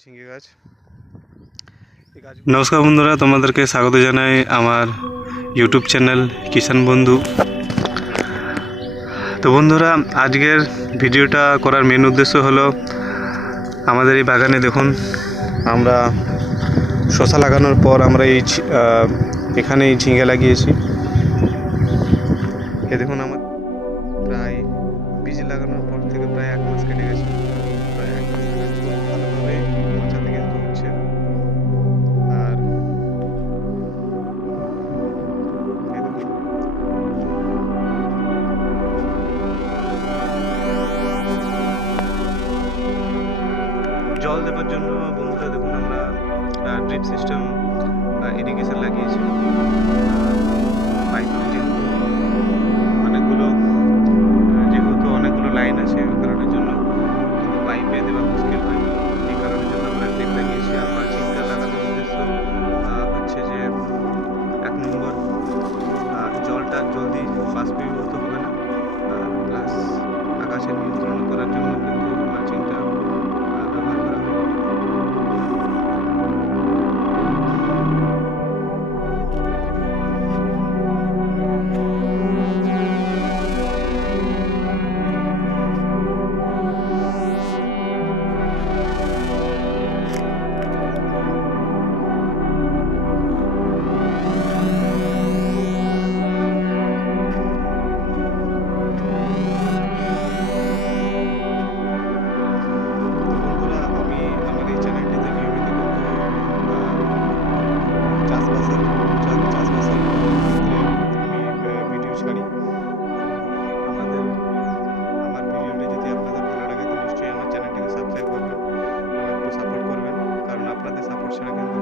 ঝিঙে গাছ। নমস্কার বন্ধুরা, তোমাদেরকে স্বাগত জানাই আমার ইউটিউব চ্যানেল কিষাণ বন্ধু। তো বন্ধুরা, আজকের ভিডিওটা করার মেন উদ্দেশ্য হলো আমাদের এই বাগানে দেখুন, আমরা শসা লাগানোর পর আমরা এখানে ঝিঙে লাগিয়েছি। এ দেখুন, আমার প্রায় বীজ লাগানোর পর থেকে প্রায় 1 মাস কেটে গেছে। প্রায় 1 মাস থেকে খুব ভালোভাবে বাঁচাতে কিন্তু হচ্ছে। আর এই দেখুন, জল দেওয়ার জন্য বন্ধুরা দেখুন আমরা ড্রিপ সিস্টেম ইরিগেশন লাগিয়েছি। পাইপ যেহেতু অনেকগুলো লাইন আছে, ওই কারণের জন্য কিন্তু পাইপে দেওয়া মুশকিল হয়। এই কারণের জন্য আমরা ড্রিপ লাগিয়েছি। আর মালচিংটা লাগানোর উদ্দেশ্য হচ্ছে যে 1 নম্বর, জলটা জলদি বাষ্পীভূত হবে না, প্লাস আকাশের নিয়ন্ত্রণ করার জন্য কিন্তু মালচিংটা ব্যবহার করা হয়। বন্ধুরা, আমি আমার এই চ্যানেলটিতে নিয়মিত চাষবাসের ক্ষেত্রে আমি ভিডিও ছাড়ি। আমাদের আমার ভিডিওটি যদি আপনাদের ভালো লাগে তো নিশ্চয়ই আমার চ্যানেলটিকে সাবস্ক্রাইব করবেন, আমার একটু সাপোর্ট করবেন, কারণ আপনাদের সাপোর্ট ছাড়া কিন্তু